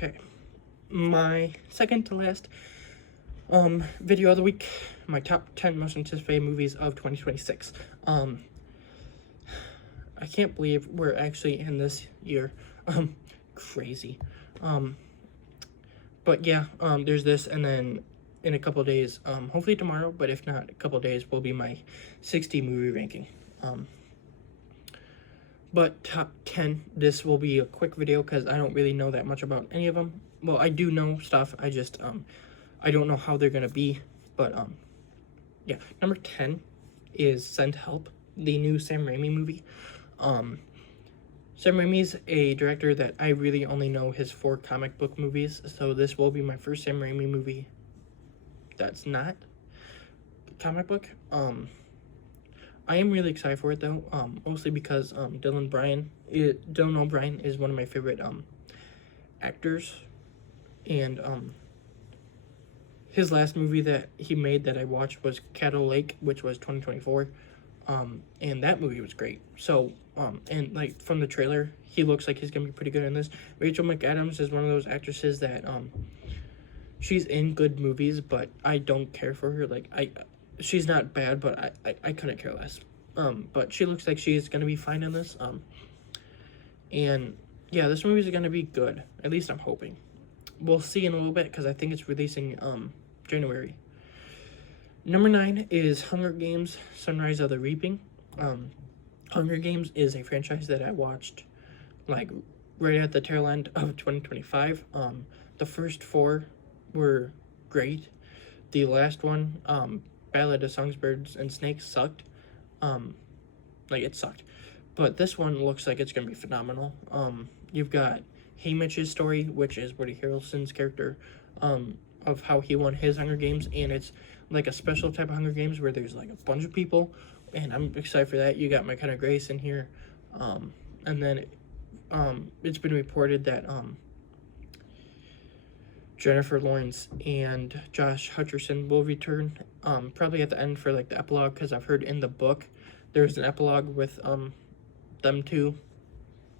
Okay, my second to last video of the week, my top 10 most anticipated movies of 2026. I can't believe we're actually in this year. Crazy. But yeah, there's this, and then in a couple days, hopefully tomorrow, but if not, a couple days will be my 60 movie ranking. But top 10, this will be a quick video because I don't really know that much about any of them. Well, I do know stuff, I just, I don't know how they're gonna be, but, yeah. Number 10 is Send Help, the new Sam Raimi movie. Sam Raimi's a director that I really only know his 4 comic book movies, so this will be my first Sam Raimi movie that's not comic book. I am really excited for it though, mostly because Dylan O'Brien is one of my favorite actors, and his last movie that he made that I watched was Caddo Lake, which was 2024, and that movie was great. So and like from the trailer, he looks like he's gonna be pretty good in this. Rachel McAdams is one of those actresses that she's in good movies, but I don't care for her. Like she's not bad, but I couldn't care less. But she looks like she's gonna be fine in this. And yeah, this movie's gonna be good. At least I'm hoping. We'll see in a little bit because I think it's releasing January. Number 9 is Hunger Games: Sunrise of the Reaping. Hunger Games is a franchise that I watched like right at the tail end of 2025. The first 4 were great. The last one, Ballad of Songbirds and Snakes, sucked. Like it sucked. But this one looks like it's gonna be phenomenal. You've got Haymitch's story, which is Woody Harrelson's character, of how he won his Hunger Games, and it's like a special type of Hunger Games where there's like a bunch of people, and I'm excited for that. You got McKenna Grace in here, and then it's been reported that Jennifer Lawrence and Josh Hutcherson will return, probably at the end for like the epilogue, because I've heard in the book there's an epilogue with them two,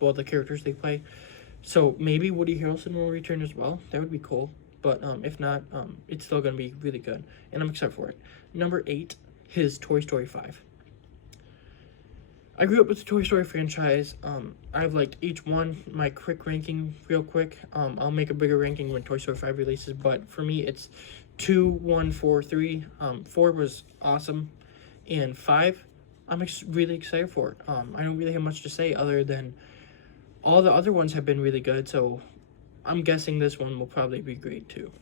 well, the characters they play. So maybe Woody Harrelson will return as well. That would be cool. But if not, it's still going to be really good, and I'm excited for it. Number 8 is Toy Story 5. I grew up with the Toy Story franchise. I've liked each one. My quick ranking, real quick, I'll make a bigger ranking when Toy Story 5 releases, but for me, it's 2, 1, 4, 3. 4 was awesome, and 5, I'm really excited for it. I don't really have much to say other than all the other ones have been really good, so I'm guessing this one will probably be great too.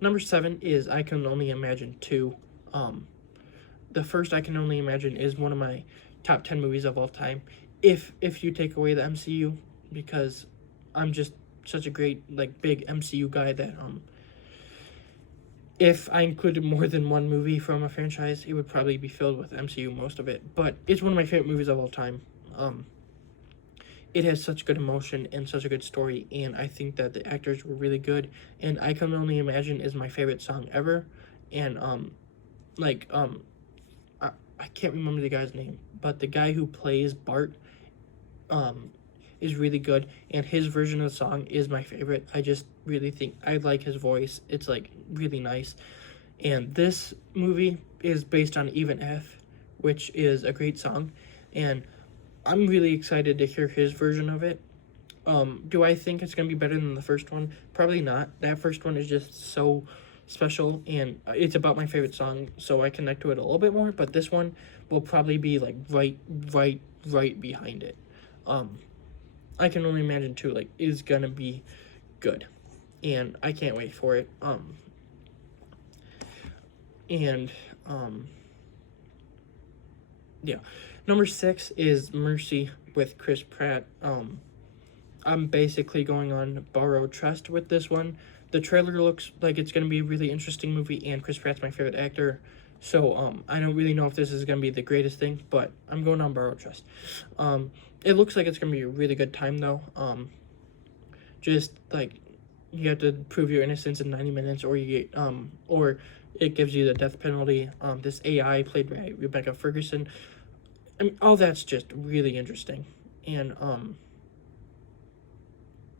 Number 7 is I Can Only Imagine 2. The first I Can Only Imagine is one of my top 10 movies of all time, if you take away the MCU, because I'm just such a great, like, big MCU guy that if I included more than one movie from a franchise, it would probably be filled with MCU, most of it. But it's one of my favorite movies of all time. It has such good emotion and such a good story, and I think that the actors were really good, and I Can Only Imagine is my favorite song ever, and I can't remember the guy's name, but the guy who plays Bart is really good, and his version of the song is my favorite. I just really think I like his voice. It's like really nice. And this movie is based on Even F, which is a great song, and I'm really excited to hear his version of it. Do I think it's gonna be better than the first one? Probably not. That first one is just so special, and it's about my favorite song, so I connect to it a little bit more, but this one will probably be like right behind it. I Can Only Imagine 2 like is gonna be good, and I can't wait for it. Yeah. Number 6 is Mercy with Chris Pratt. I'm basically going on borrowed trust with this one. The trailer looks like it's going to be a really interesting movie, and Chris Pratt's my favorite actor. So, I don't really know if this is going to be the greatest thing, but I'm going on borrowed trust. It looks like it's going to be a really good time, though. Just, like, you have to prove your innocence in 90 minutes, or you get, or it gives you the death penalty. This AI played by Rebecca Ferguson. I mean, all that's just really interesting. And,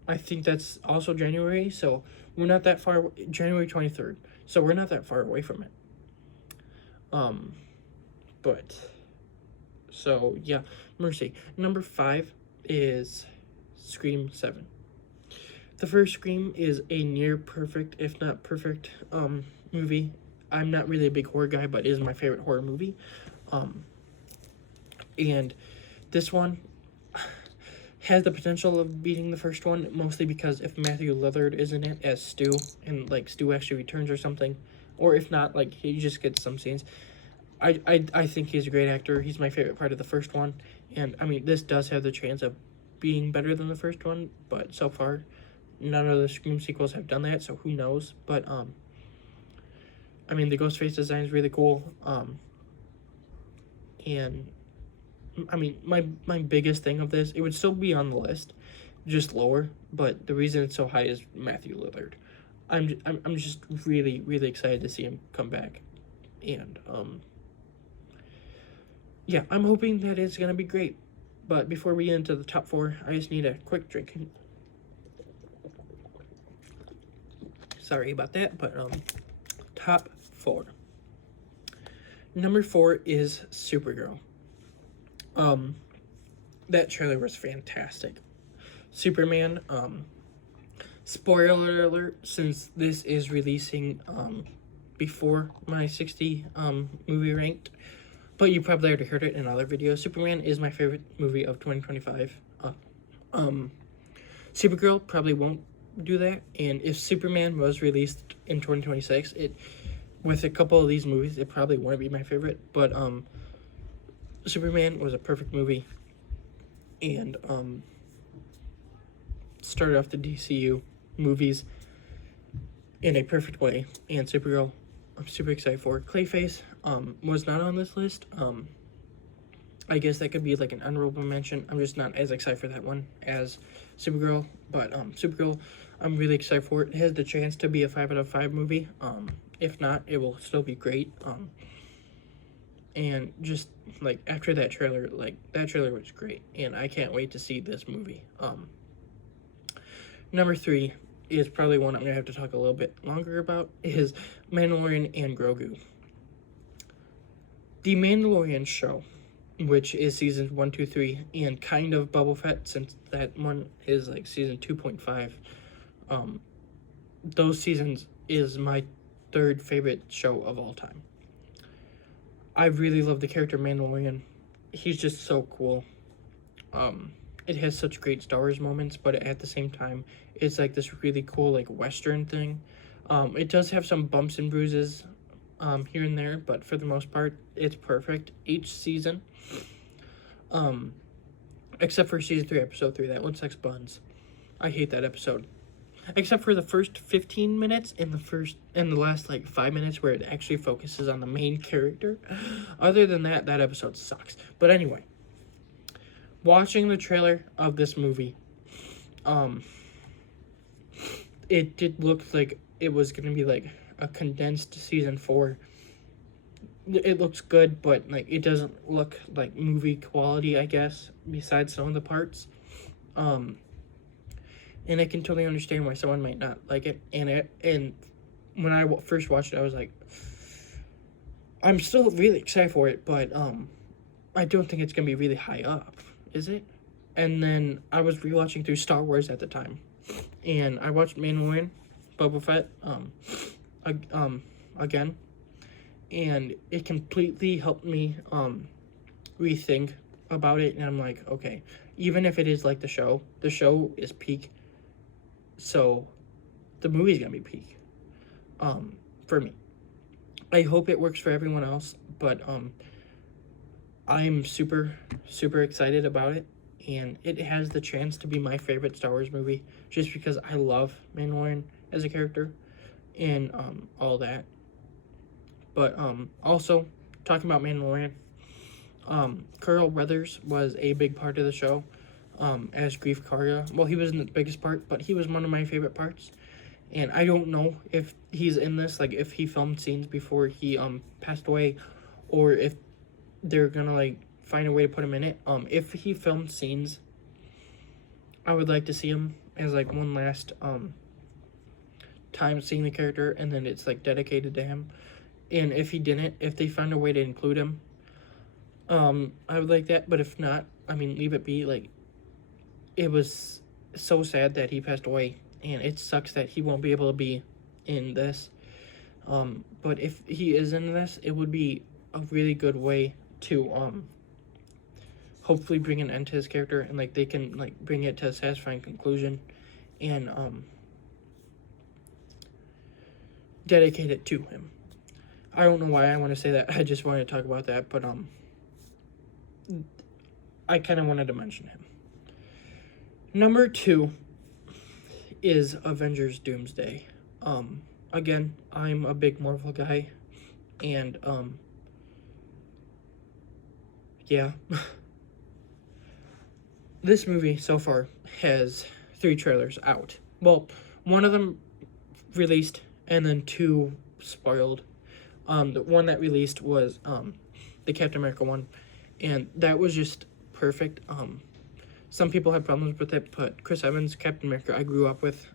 I think that's also January, so we're not that far. January 23rd, so we're not that far away from it. But so yeah, Mercy. Number 5 is Scream 7. The first Scream is a near perfect, if not perfect, movie. I'm not really a big horror guy, but it is my favorite horror movie. And this one has the potential of beating the first one, mostly because if Matthew Lillard is in it as Stu, and like Stu actually returns or something, or if not, like he just gets some scenes. I think he's a great actor. He's my favorite part of the first one, and I mean this does have the chance of being better than the first one, but so far, none of the Scream sequels have done that, so who knows? But I mean the Ghostface design is really cool. And I mean, my biggest thing of this, it would still be on the list, just lower. But the reason it's so high is Matthew Lillard. I'm just really excited to see him come back, and yeah, I'm hoping that it's gonna be great. But before we get into the top 4, I just need a quick drink. Sorry about that, but top 4. Number 4 is Supergirl. That trailer was fantastic. Superman, spoiler alert, since this is releasing, before my 60, movie ranked, but you probably already heard it in other videos, Superman is my favorite movie of 2025. Supergirl probably won't do that, and if Superman was released in 2026, with a couple of these movies, it probably wouldn't be my favorite, but, Superman was a perfect movie, and started off the DCU movies in a perfect way. And Supergirl, I'm super excited for. Clayface was not on this list. I guess that could be like an honorable mention. I'm just not as excited for that one as Supergirl, but Supergirl, I'm really excited for it. It has the chance to be a 5 out of 5 movie. If not, it will still be great. And just like after that trailer, like that trailer was great, and I can't wait to see this movie. Number 3 is probably one I'm gonna have to talk a little bit longer about, is Mandalorian and Grogu. The Mandalorian show, which is seasons 1, 2, 3, and kind of Boba Fett, since that one is like season 2.5. Those seasons is my 3rd favorite show of all time. I really love the character Mandalorian. He's just so cool. It has such great Star Wars moments, but at the same time, it's like this really cool like Western thing. It does have some bumps and bruises here and there, but for the most part, it's perfect each season. Except for season 3, episode 3, that one sucks buns. I hate that episode. Except for the first 15 minutes and the last like 5 minutes where it actually focuses on the main character. Other than that, that episode sucks. But anyway, watching the trailer of this movie, it did look like it was gonna be like a condensed season 4. It looks good, but like it doesn't look like movie quality, I guess, besides some of the parts. And I can totally understand why someone might not like it. And when I first watched it, I was like, I'm still really excited for it, but I don't think it's gonna be really high up, is it? And then I was rewatching through Star Wars at the time, and I watched Mandalorian, Boba Fett, again, and it completely helped me rethink about it. And I'm like, okay, even if it is like the show is peak. So, the movie's gonna be peak, for me. I hope it works for everyone else, but I'm super excited about it, and it has the chance to be my favorite Star Wars movie, just because I love Mandalorian as a character, and all that. But also, talking about Mandalorian, Carl Weathers was a big part of the show. As Grief Karga. Well, he wasn't the biggest part, but he was one of my favorite parts. And I don't know if he's in this, like if he filmed scenes before he passed away, or if they're gonna like find a way to put him in it. If he filmed scenes, I would like to see him as like one last time seeing the character, and then it's like dedicated to him. And if they found a way to include him, I would like that. But if not, I mean, leave it be. Like, it was so sad that he passed away, and it sucks that he won't be able to be in this. But if he is in this, it would be a really good way to hopefully bring an end to his character, and like they can like bring it to a satisfying conclusion, and dedicate it to him. I don't know why I want to say that. I just wanted to talk about that, but I kind of wanted to mention him. Number 2 is Avengers Doomsday. Again, I'm a big Marvel guy, and yeah. This movie so far has 3 trailers out. Well, one of them released, and then 2 spoiled. The one that released was the Captain America one, and that was just perfect. Some people had problems with it, but Chris Evans, Captain America, I grew up with.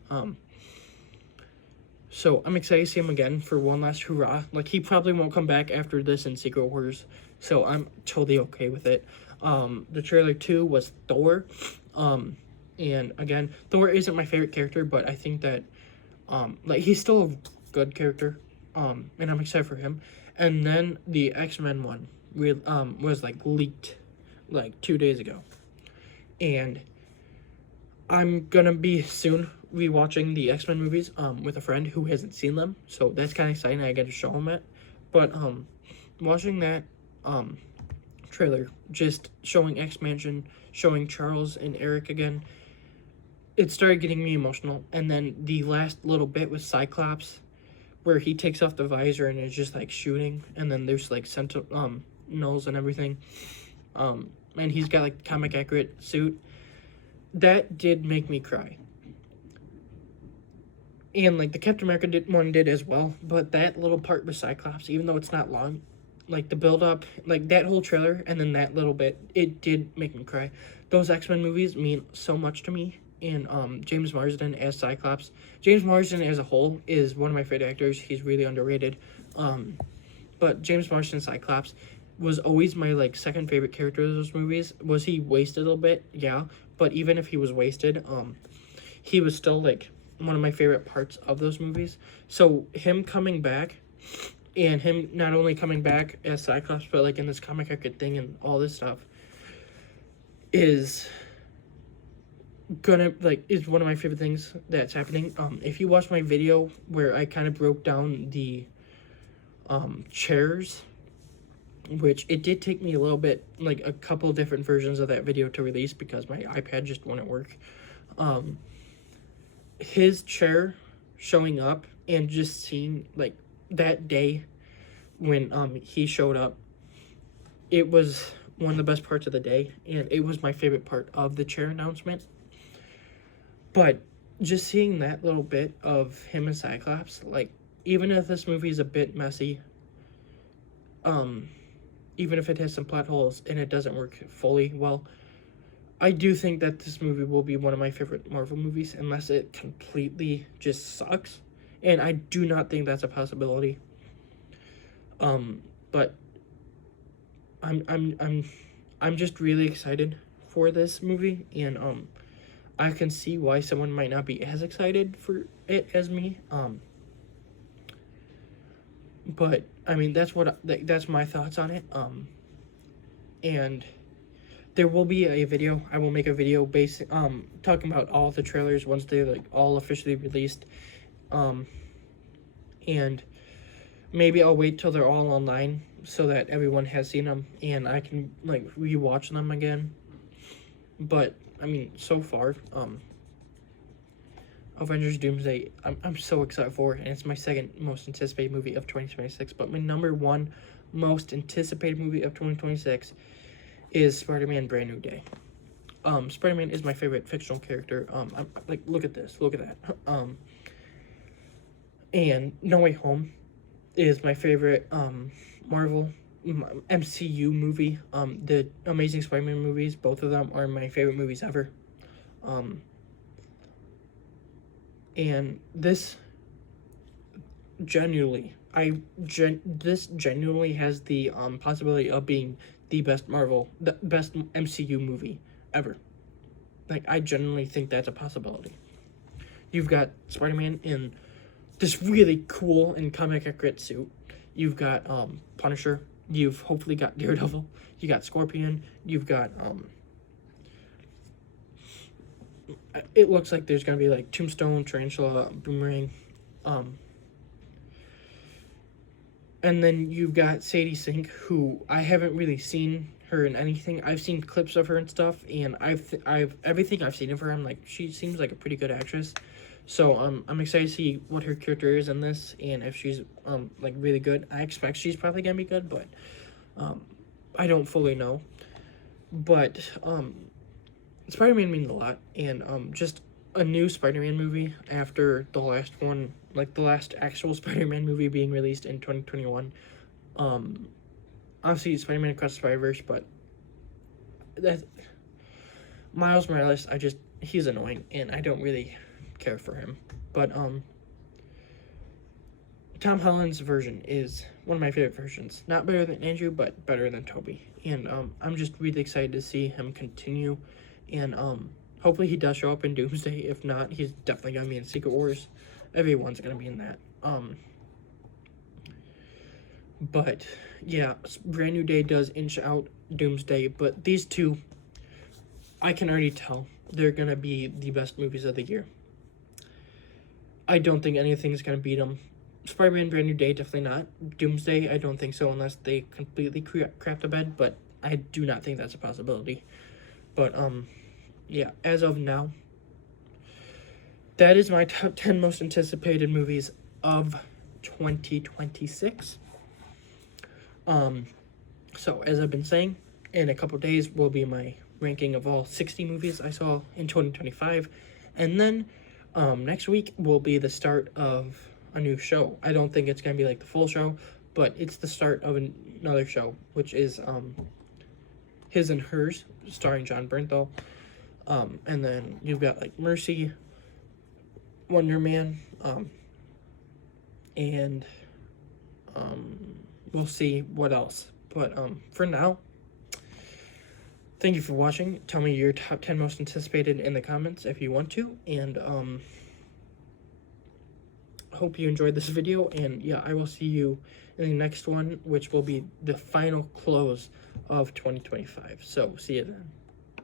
So I'm excited to see him again for one last hurrah. Like, he probably won't come back after this in Secret Wars, so I'm totally okay with it. The trailer 2 was Thor. And again, Thor isn't my favorite character, but I think that like, he's still a good character. And I'm excited for him. And then the X-Men one was like leaked like 2 days ago. And I'm gonna be soon rewatching the X-Men movies with a friend who hasn't seen them. So that's kind of exciting. I get to show him it. But watching that trailer, just showing X-Mansion, showing Charles and Eric again, it started getting me emotional. And then the last little bit with Cyclops, where he takes off the visor and is just like shooting, and then there's like sentinels and everything, and he's got like comic accurate suit. That did make me cry. And like the Captain America one did as well, but that little part with Cyclops, even though it's not long, like the build up, like that whole trailer and then that little bit, it did make me cry. Those X-Men movies mean so much to me. And James Marsden as Cyclops. James Marsden as a whole is one of my favorite actors. He's really underrated. But James Marsden Cyclops was always my like second favorite character of those movies. Was he wasted a little bit? Yeah. But even if he was wasted, he was still like one of my favorite parts of those movies. So him coming back, and him not only coming back as Cyclops, but like in this comic accurate thing and all this stuff, is one of my favorite things that's happening. If you watch my video where I kind of broke down the chairs, which it did take me a little bit, like a couple different versions of that video to release because my iPad just wouldn't work. His chair showing up and just seeing like that day when he showed up, it was one of the best parts of the day, and it was my favorite part of the chair announcement. But just seeing that little bit of him and Cyclops, like, even if this movie is a bit messy, even if it has some plot holes and it doesn't work fully well, I do think that this movie will be one of my favorite Marvel movies, unless it completely just sucks. And I do not think that's a possibility. But I'm just really excited for this movie, and I can see why someone might not be as excited for it as me. But I mean, that's my thoughts on it. And there will be a video. I will make a video talking about all the trailers once they're like all officially released. And maybe I'll wait till they're all online so that everyone has seen them and I can like rewatch them again. But I mean, so far, Avengers Doomsday, I'm so excited for, and it's my second most anticipated movie of 2026. But my number 1 most anticipated movie of 2026 is Spider-Man: Brand New Day. Spider-Man is my favorite fictional character. I'm like, look at this, look at that. And No Way Home is my favorite Marvel MCU movie. The Amazing Spider-Man movies, both of them are my favorite movies ever. And this genuinely has the possibility of being the best MCU movie ever. Like, I genuinely think that's a possibility. You've got Spider-Man in this really cool and comic accurate suit. You've got Punisher. You've hopefully got Daredevil. You got Scorpion. You've got it looks like there's gonna be like Tombstone, Tarantula, Boomerang, and then you've got Sadie Sink, who I haven't really seen her in anything. I've seen clips of her and stuff, and I've everything I've seen of her, I'm like, she seems like a pretty good actress. So I'm excited to see what her character is in this, and if she's like really good. I expect she's probably gonna be good, but I don't fully know. But Spider-Man means a lot, and just a new Spider-Man movie after the last one, like the last actual Spider-Man movie being released in 2021. Obviously Spider-Man Across the Spider-Verse, but that Miles Morales, he's annoying, and I don't really care for him. But Tom Holland's version is one of my favorite versions. Not better than Andrew, but better than Toby. And I'm just really excited to see him continue. And hopefully he does show up in Doomsday. If not, he's definitely gonna be in Secret Wars. Everyone's gonna be in that. But yeah, Brand New Day does inch out Doomsday, but these two, I can already tell they're gonna be the best movies of the year. I don't think anything's gonna beat them. Spider-Man Brand New Day, definitely not. Doomsday, I don't think so, unless they completely crap the bed, but I do not think that's a possibility. But yeah, as of now, that is my top 10 most anticipated movies of 2026. So as I've been saying, in a couple days will be my ranking of all 60 movies I saw in 2025, and then next week will be the start of a new show. I don't think it's gonna be like the full show, but it's the start of another show, which is His and Hers, starring John Bernthal. And then you've got like Mercy, Wonder Man, and we'll see what else. But for now, thank you for watching. Tell me your top 10 most anticipated in the comments if you want to, and hope you enjoyed this video. And yeah, I will see you in the next one, which will be the final close of 2025. So see you then.